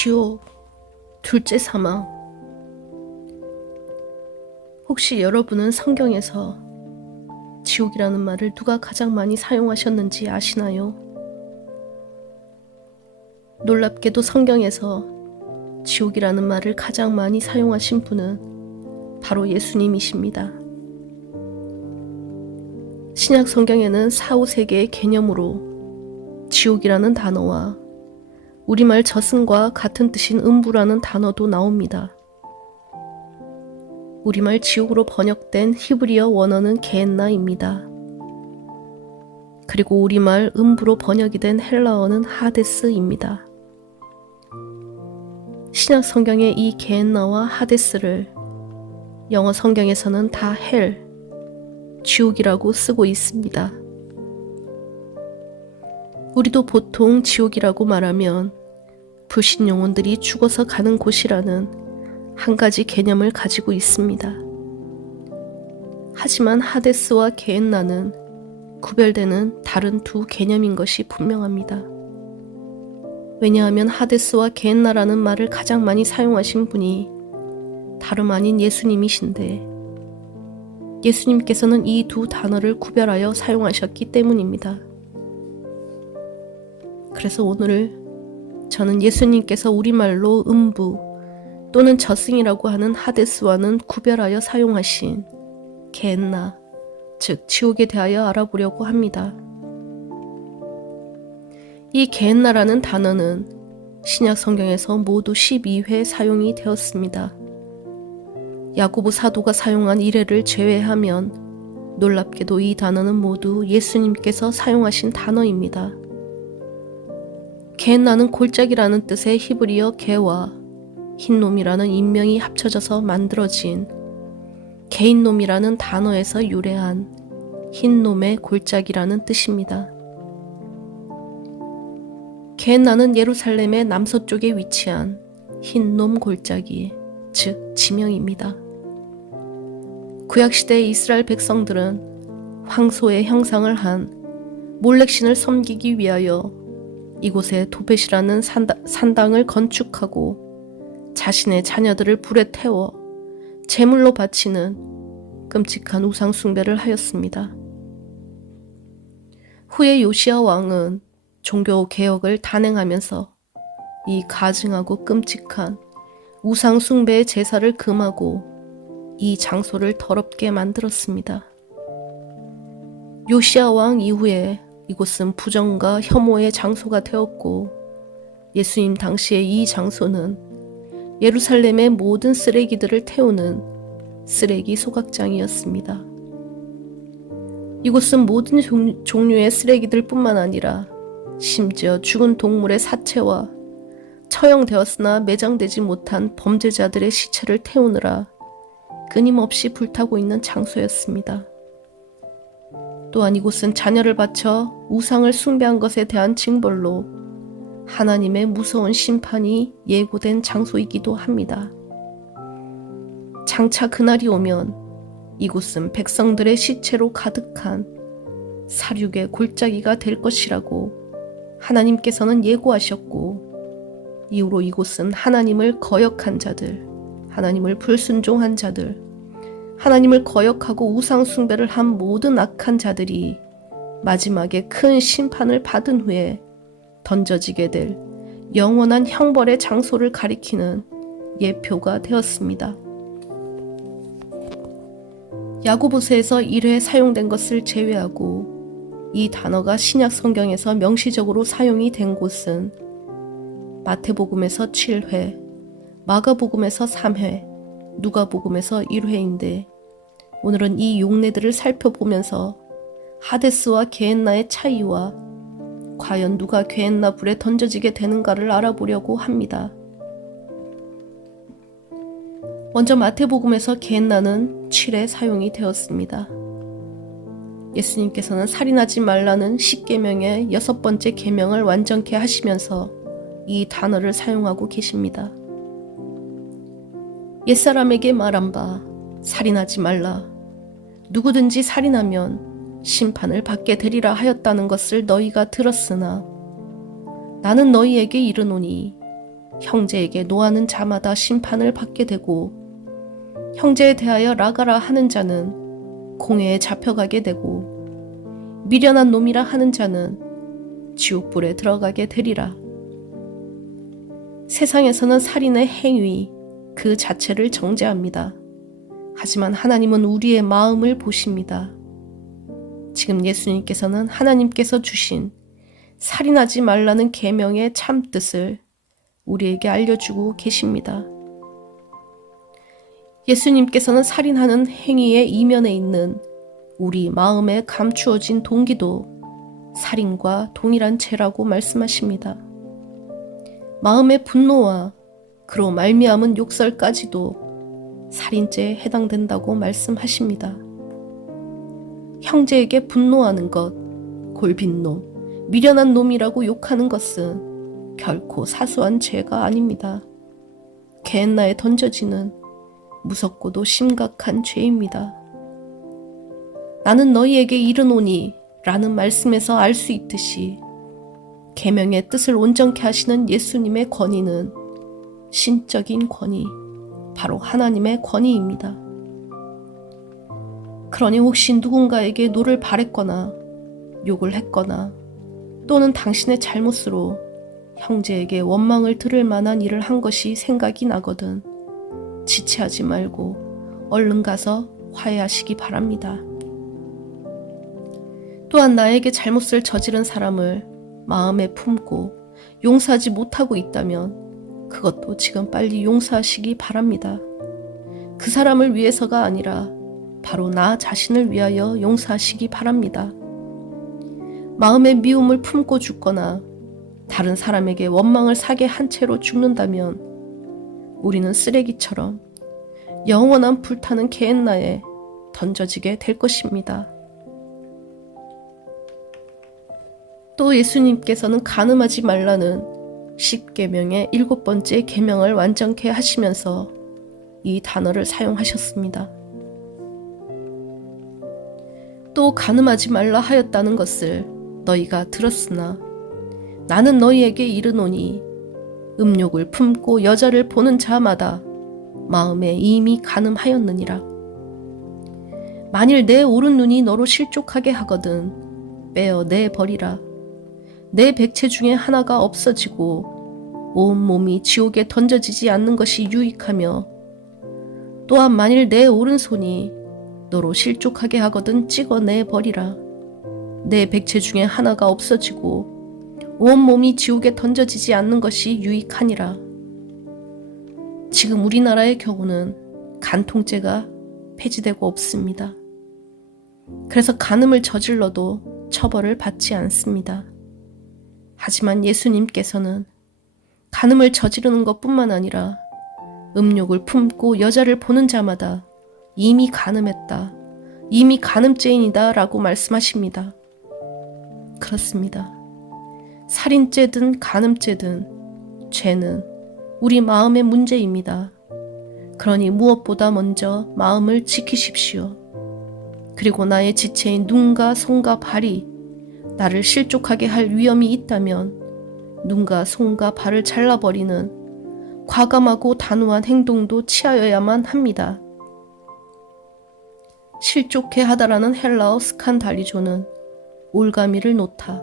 지옥, 둘째 사망. 혹시 여러분은 성경에서 지옥이라는 말을 누가 가장 많이 사용하셨는지 아시나요? 놀랍게도 성경에서 지옥이라는 말을 가장 많이 사용하신 분은 바로 예수님이십니다. 신약 성경에는 4, 5세계의 개념으로 지옥이라는 단어와 우리말 저승과 같은 뜻인 음부라는 단어도 나옵니다. 우리말 지옥으로 번역된 히브리어 원어는 게엔나입니다. 그리고 우리말 음부로 번역이 된 헬라어는 하데스입니다. 신약 성경의 이 게엔나와 하데스를 영어 성경에서는 다 헬, 지옥이라고 쓰고 있습니다. 우리도 보통 지옥이라고 말하면 불신 영혼들이 죽어서 가는 곳이라는 한 가지 개념을 가지고 있습니다. 하지만 하데스와 게엔나는 구별되는 다른 두 개념인 것이 분명합니다. 왜냐하면 하데스와 게엔나라는 말을 가장 많이 사용하신 분이 다름 아닌 예수님이신데 예수님께서는 이 두 단어를 구별하여 사용하셨기 때문입니다. 그래서 오늘 저는 예수님께서 우리말로 음부 또는 저승이라고 하는 하데스와는 구별하여 사용하신 게엔나, 즉 지옥에 대하여 알아보려고 합니다. 이 게엔나라는 단어는 신약 성경에서 모두 12회 사용이 되었습니다. 야고보 사도가 사용한 1회를 제외하면 놀랍게도 이 단어는 모두 예수님께서 사용하신 단어입니다. 게엔나는 골짜기라는 뜻의 히브리어 게와 흰놈이라는 인명이 합쳐져서 만들어진 게인놈이라는 단어에서 유래한 흰놈의 골짜기라는 뜻입니다. 게엔나는 예루살렘의 남서쪽에 위치한 흰놈 골짜기, 즉 지명입니다. 구약시대의 이스라엘 백성들은 황소의 형상을 한 몰렉신을 섬기기 위하여 이곳에 도벳이라는 산당을 건축하고 자신의 자녀들을 불에 태워 제물로 바치는 끔찍한 우상 숭배를 하였습니다. 후에 요시야 왕은 종교 개혁을 단행하면서 이 가증하고 끔찍한 우상 숭배의 제사를 금하고 이 장소를 더럽게 만들었습니다. 요시야 왕 이후에 이곳은 부정과 혐오의 장소가 되었고 예수님 당시에 이 장소는 예루살렘의 모든 쓰레기들을 태우는 쓰레기 소각장이었습니다. 이곳은 모든 종류의 쓰레기들 뿐만 아니라 심지어 죽은 동물의 사체와 처형되었으나 매장되지 못한 범죄자들의 시체를 태우느라 끊임없이 불타고 있는 장소였습니다. 또한 이곳은 자녀를 바쳐 우상을 숭배한 것에 대한 징벌로 하나님의 무서운 심판이 예고된 장소이기도 합니다. 장차 그날이 오면 이곳은 백성들의 시체로 가득한 사륙의 골짜기가 될 것이라고 하나님께서는 예고하셨고 이후로 이곳은 하나님을 거역한 자들, 하나님을 불순종한 자들, 하나님을 거역하고 우상 숭배를 한 모든 악한 자들이 마지막에 큰 심판을 받은 후에 던져지게 될 영원한 형벌의 장소를 가리키는 예표가 되었습니다. 야고보서에서 1회 사용된 것을 제외하고 이 단어가 신약 성경에서 명시적으로 사용이 된 곳은 마태복음에서 7회, 마가복음에서 3회, 누가복음에서 1회인데 오늘은 이 용례들을 살펴보면서 하데스와 게엔나의 차이와 과연 누가 게엔나 불에 던져지게 되는가를 알아보려고 합니다. 먼저 마태복음에서 게엔나는 7회 사용이 되었습니다. 예수님께서는 살인하지 말라는 10계명의 6번째 계명을 완전케 하시면서 이 단어를 사용하고 계십니다. 옛사람에게 말한 바 살인하지 말라. 누구든지 살인하면 심판을 받게 되리라 하였다는 것을 너희가 들었으나 나는 너희에게 이르노니 형제에게 노하는 자마다 심판을 받게 되고 형제에 대하여 나가라 하는 자는 공회에 잡혀가게 되고 미련한 놈이라 하는 자는 지옥불에 들어가게 되리라. 세상에서는 살인의 행위 그 자체를 정죄합니다. 하지만 하나님은 우리의 마음을 보십니다. 지금 예수님께서는 하나님께서 주신 살인하지 말라는 계명의 참뜻을 우리에게 알려주고 계십니다. 예수님께서는 살인하는 행위의 이면에 있는 우리 마음에 감추어진 동기도 살인과 동일한 죄라고 말씀하십니다. 마음의 분노와 그로 말미암은 욕설까지도 살인죄에 해당된다고 말씀하십니다. 형제에게 분노하는 것, 골빈 놈, 미련한 놈이라고 욕하는 것은 결코 사소한 죄가 아닙니다. 게헨나에 던져지는 무섭고도 심각한 죄입니다. 나는 너희에게 이르노니 라는 말씀에서 알 수 있듯이 계명의 뜻을 온전케 하시는 예수님의 권위는 신적인 권위, 바로 하나님의 권위입니다. 그러니 혹시 누군가에게 노를 바랬거나 욕을 했거나 또는 당신의 잘못으로 형제에게 원망을 들을 만한 일을 한 것이 생각이 나거든 지체하지 말고 얼른 가서 화해하시기 바랍니다. 또한 나에게 잘못을 저지른 사람을 마음에 품고 용서하지 못하고 있다면 그것도 지금 빨리 용서하시기 바랍니다. 그 사람을 위해서가 아니라 바로 나 자신을 위하여 용서하시기 바랍니다. 마음에 미움을 품고 죽거나 다른 사람에게 원망을 사게 한 채로 죽는다면 우리는 쓰레기처럼 영원한 불타는 게헨나에 던져지게 될 것입니다. 또 예수님께서는 간음하지 말라는 10계명의 7번째 계명을 완전케 하시면서 이 단어를 사용하셨습니다. 또 간음하지 말라 하였다는 것을 너희가 들었으나 나는 너희에게 이르노니 음욕을 품고 여자를 보는 자마다 마음에 이미 간음하였느니라. 만일 내 오른 눈이 너로 실족하게 하거든 빼어 내버리라. 내 백체 중에 하나가 없어지고 온 몸이 지옥에 던져지지 않는 것이 유익하며 또한 만일 내 오른손이 너로 실족하게 하거든 찍어내버리라. 내 백체 중에 하나가 없어지고 온 몸이 지옥에 던져지지 않는 것이 유익하니라. 지금 우리나라의 경우는 간통죄가 폐지되고 없습니다. 그래서 간음을 저질러도 처벌을 받지 않습니다. 하지만 예수님께서는 간음을 저지르는 것뿐만 아니라 음욕을 품고 여자를 보는 자마다 이미 간음했다, 이미 간음죄인이다 라고 말씀하십니다. 그렇습니다. 살인죄든 간음죄든 죄는 우리 마음의 문제입니다. 그러니 무엇보다 먼저 마음을 지키십시오. 그리고 나의 지체인 눈과 손과 발이 나를 실족하게 할 위험이 있다면 눈과 손과 발을 잘라버리는 과감하고 단호한 행동도 취하여야만 합니다. 실족해 하다라는 헬라어 스칸달리조는 올가미를 놓다,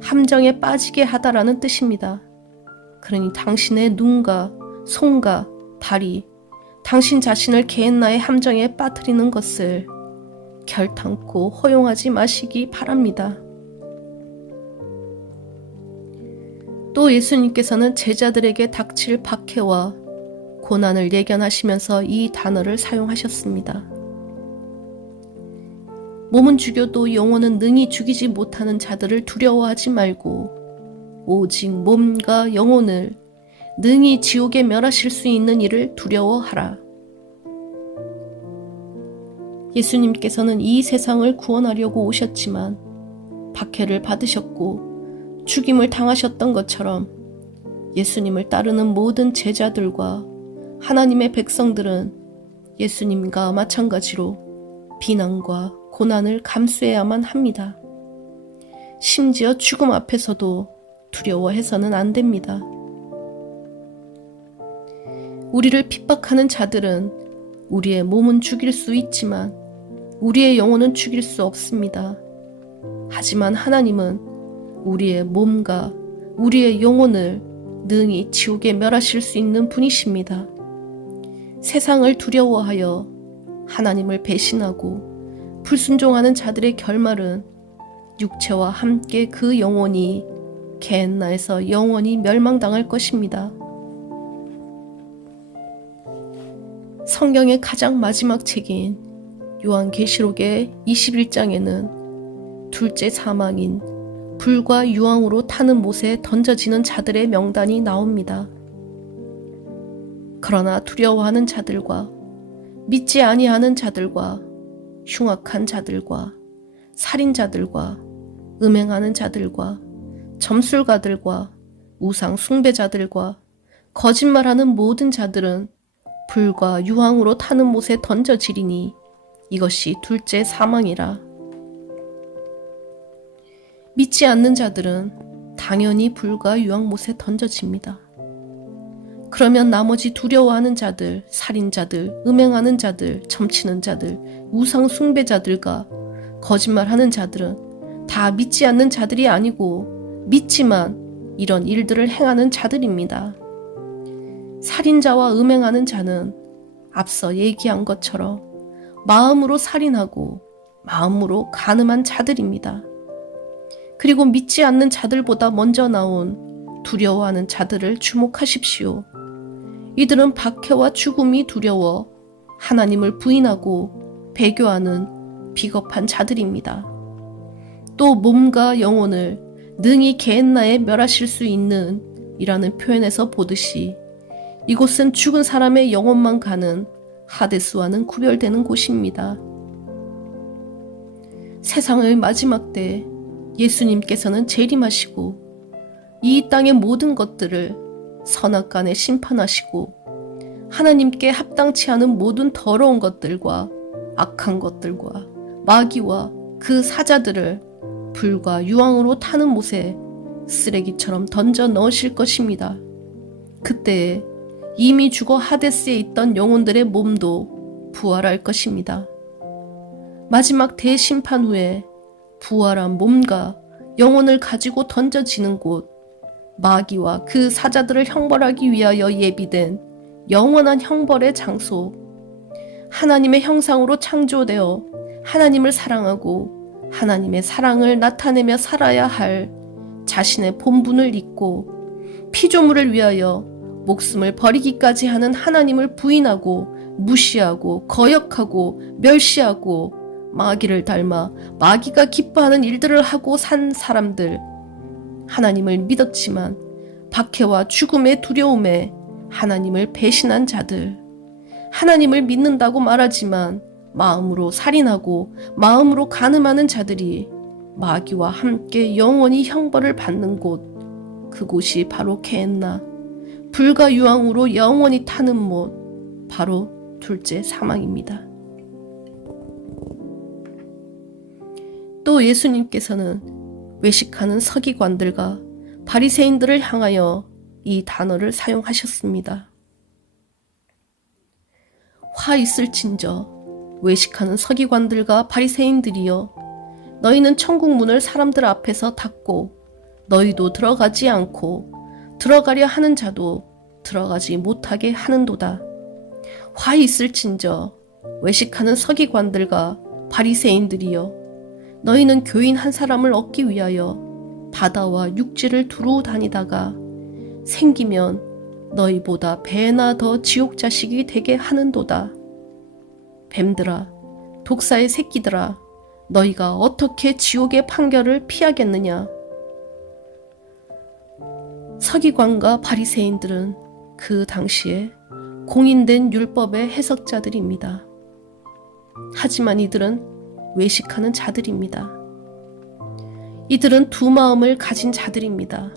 함정에 빠지게 하다라는 뜻입니다. 그러니 당신의 눈과 손과 발이 당신 자신을 게헨나의 함정에 빠뜨리는 것을 결탄코 허용하지 마시기 바랍니다. 또 예수님께서는 제자들에게 닥칠 박해와 고난을 예견하시면서 이 단어를 사용하셨습니다. 몸은 죽여도 영혼은 능히 죽이지 못하는 자들을 두려워하지 말고 오직 몸과 영혼을 능히 지옥에 멸하실 수 있는 이를 두려워하라. 예수님께서는 이 세상을 구원하려고 오셨지만 박해를 받으셨고 죽임을 당하셨던 것처럼 예수님을 따르는 모든 제자들과 하나님의 백성들은 예수님과 마찬가지로 비난과 고난을 감수해야만 합니다. 심지어 죽음 앞에서도 두려워해서는 안 됩니다. 우리를 핍박하는 자들은 우리의 몸은 죽일 수 있지만 우리의 영혼은 죽일 수 없습니다. 하지만 하나님은 우리의 몸과 우리의 영혼을 능히 지옥에 멸하실 수 있는 분이십니다. 세상을 두려워하여 하나님을 배신하고 불순종하는 자들의 결말은 육체와 함께 그 영혼이 게헨나에서 영원히 멸망당할 것입니다. 성경의 가장 마지막 책인 요한계시록의 21장에는 둘째 사망인 불과 유황으로 타는 못에 던져지는 자들의 명단이 나옵니다. 그러나 두려워하는 자들과 믿지 아니하는 자들과 흉악한 자들과 살인자들과 음행하는 자들과 점술가들과 우상 숭배자들과 거짓말하는 모든 자들은 불과 유황으로 타는 못에 던져지리니 이것이 둘째 사망이라. 믿지 않는 자들은 당연히 불과 유황못에 던져집니다. 그러면 나머지 두려워하는 자들, 살인자들, 음행하는 자들, 점치는 자들, 우상 숭배자들과 거짓말하는 자들은 다 믿지 않는 자들이 아니고 믿지만 이런 일들을 행하는 자들입니다. 살인자와 음행하는 자는 앞서 얘기한 것처럼 마음으로 살인하고 마음으로 간음한 자들입니다. 그리고 믿지 않는 자들보다 먼저 나온 두려워하는 자들을 주목하십시오. 이들은 박해와 죽음이 두려워 하나님을 부인하고 배교하는 비겁한 자들입니다. 또 몸과 영혼을 능히 게헨나에 멸하실 수 있는 이라는 표현에서 보듯이 이곳은 죽은 사람의 영혼만 가는 하데스와는 구별되는 곳입니다. 세상의 마지막 때 예수님께서는 재림하시고 이 땅의 모든 것들을 선악간에 심판하시고 하나님께 합당치 않은 모든 더러운 것들과 악한 것들과 마귀와 그 사자들을 불과 유황으로 타는 못에 쓰레기처럼 던져 넣으실 것입니다. 그때에 이미 죽어 하데스에 있던 영혼들의 몸도 부활할 것입니다. 마지막 대심판 후에 부활한 몸과 영혼을 가지고 던져지는 곳, 마귀와 그 사자들을 형벌하기 위하여 예비된 영원한 형벌의 장소, 하나님의 형상으로 창조되어 하나님을 사랑하고 하나님의 사랑을 나타내며 살아야 할 자신의 본분을 잊고 피조물을 위하여 목숨을 버리기까지 하는 하나님을 부인하고 무시하고 거역하고 멸시하고 마귀를 닮아 마귀가 기뻐하는 일들을 하고 산 사람들, 하나님을 믿었지만 박해와 죽음의 두려움에 하나님을 배신한 자들, 하나님을 믿는다고 말하지만 마음으로 살인하고 마음으로 간음하는 자들이 마귀와 함께 영원히 형벌을 받는 곳, 그곳이 바로 게헨나, 불과 유황으로 영원히 타는 못, 바로 둘째 사망입니다. 또 예수님께서는 외식하는 서기관들과 바리새인들을 향하여 이 단어를 사용하셨습니다. 화 있을진저 외식하는 서기관들과 바리새인들이여, 너희는 천국 문을 사람들 앞에서 닫고 너희도 들어가지 않고 들어가려 하는 자도 들어가지 못하게 하는도다. 화 있을진저 외식하는 서기관들과 바리새인들이여, 너희는 교인 한 사람을 얻기 위하여 바다와 육지를 두루 다니다가 생기면 너희보다 배나 더 지옥 자식이 되게 하는도다. 뱀들아, 독사의 새끼들아, 너희가 어떻게 지옥의 판결을 피하겠느냐? 서기관과 바리새인들은 그 당시에 공인된 율법의 해석자들입니다. 하지만 이들은 외식하는 자들입니다. 이들은 두 마음을 가진 자들입니다.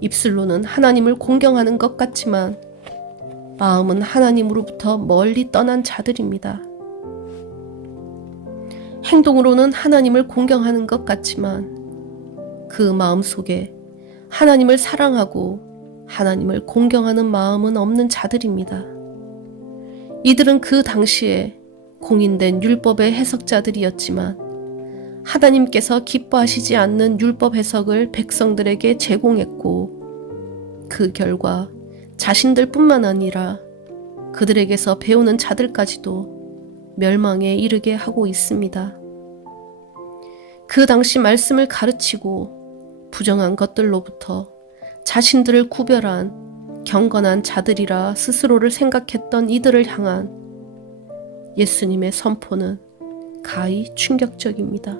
입술로는 하나님을 공경하는 것 같지만 마음은 하나님으로부터 멀리 떠난 자들입니다. 행동으로는 하나님을 공경하는 것 같지만 그 마음 속에 하나님을 사랑하고 하나님을 공경하는 마음은 없는 자들입니다. 이들은 그 당시에 공인된 율법의 해석자들이었지만 하나님께서 기뻐하시지 않는 율법 해석을 백성들에게 제공했고 그 결과 자신들뿐만 아니라 그들에게서 배우는 자들까지도 멸망에 이르게 하고 있습니다. 그 당시 말씀을 가르치고 부정한 것들로부터 자신들을 구별한 경건한 자들이라 스스로를 생각했던 이들을 향한 예수님의 선포는 가히 충격적입니다.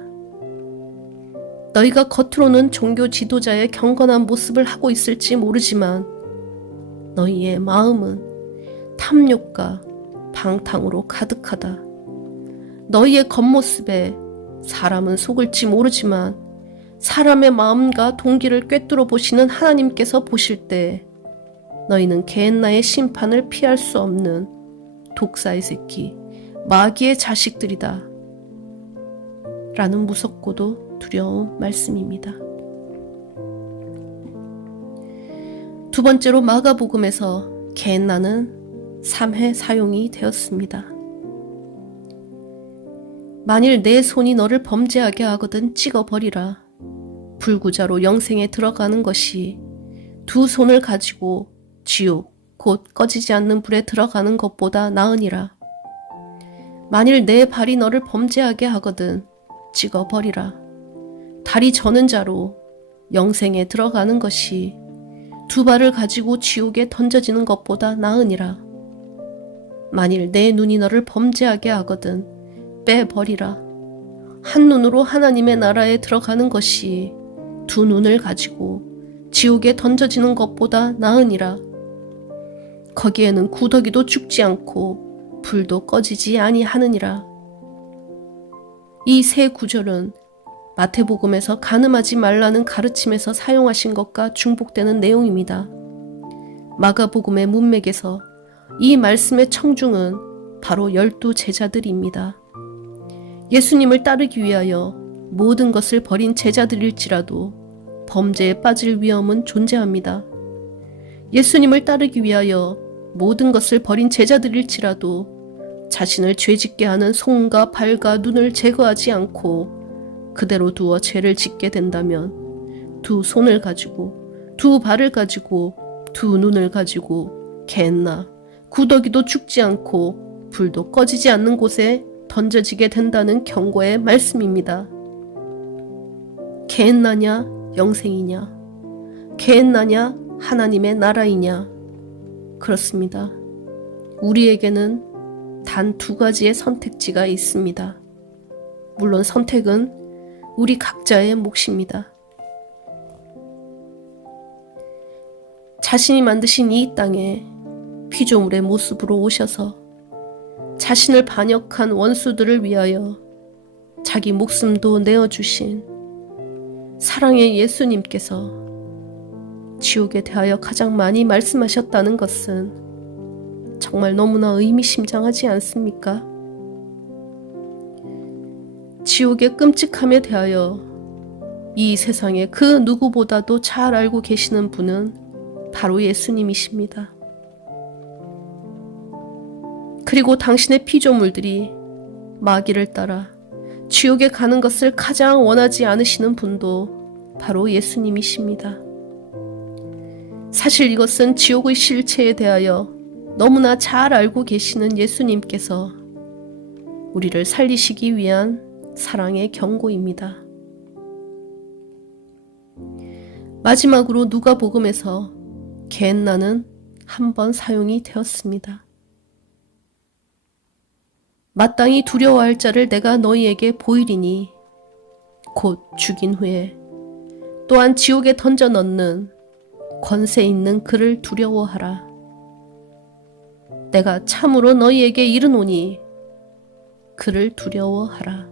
너희가 겉으로는 종교 지도자의 경건한 모습을 하고 있을지 모르지만 너희의 마음은 탐욕과 방탕으로 가득하다. 너희의 겉모습에 사람은 속을지 모르지만 사람의 마음과 동기를 꿰뚫어 보시는 하나님께서 보실 때 너희는 게헨나의 심판을 피할 수 없는 독사의 새끼, 마귀의 자식들이다. 라는 무섭고도 두려운 말씀입니다. 두 번째로 마가복음에서 게헨나는 3회 사용이 되었습니다. 만일 내 손이 너를 범죄하게 하거든 찍어버리라. 불구자로 영생에 들어가는 것이 두 손을 가지고 지옥 곧 꺼지지 않는 불에 들어가는 것보다 나으니라. 만일 내 발이 너를 범죄하게 하거든 찍어버리라. 다리 저는 자로 영생에 들어가는 것이 두 발을 가지고 지옥에 던져지는 것보다 나으니라. 만일 내 눈이 너를 범죄하게 하거든 빼버리라. 한 눈으로 하나님의 나라에 들어가는 것이 두 눈을 가지고 지옥에 던져지는 것보다 나으니라. 거기에는 구더기도 죽지 않고 불도 꺼지지 아니하느니라. 이 세 구절은 마태복음에서 간음하지 말라는 가르침에서 사용하신 것과 중복되는 내용입니다. 마가복음의 문맥에서 이 말씀의 청중은 바로 12 제자들입니다. 예수님을 따르기 위하여 모든 것을 버린 제자들일지라도 범죄에 빠질 위험은 존재합니다. 예수님을 따르기 위하여 모든 것을 버린 제자들일지라도 자신을 죄짓게 하는 손과 발과 눈을 제거하지 않고 그대로 두어 죄를 짓게 된다면 두 손을 가지고 두 발을 가지고 두 눈을 가지고 게헨나 구더기도 죽지 않고 불도 꺼지지 않는 곳에 던져지게 된다는 경고의 말씀입니다. 게헨나냐 영생이냐, 게헨나냐 하나님의 나라이냐. 그렇습니다. 우리에게는 단 두 가지의 선택지가 있습니다. 물론 선택은 우리 각자의 몫입니다. 자신이 만드신 이 땅에 피조물의 모습으로 오셔서 자신을 반역한 원수들을 위하여 자기 목숨도 내어주신 사랑의 예수님께서 지옥에 대하여 가장 많이 말씀하셨다는 것은 정말 너무나 의미심장하지 않습니까? 지옥의 끔찍함에 대하여 이 세상에 그 누구보다도 잘 알고 계시는 분은 바로 예수님이십니다. 그리고 당신의 피조물들이 마귀를 따라 지옥에 가는 것을 가장 원하지 않으시는 분도 바로 예수님이십니다. 사실 이것은 지옥의 실체에 대하여 너무나 잘 알고 계시는 예수님께서 우리를 살리시기 위한 사랑의 경고입니다. 마지막으로 누가복음에서 게헨나는 한 번 사용이 되었습니다. 마땅히 두려워할 자를 내가 너희에게 보이리니 곧 죽인 후에 또한 지옥에 던져 넣는 권세 있는 그를 두려워하라. 내가 참으로 너희에게 이르노니 그를 두려워하라.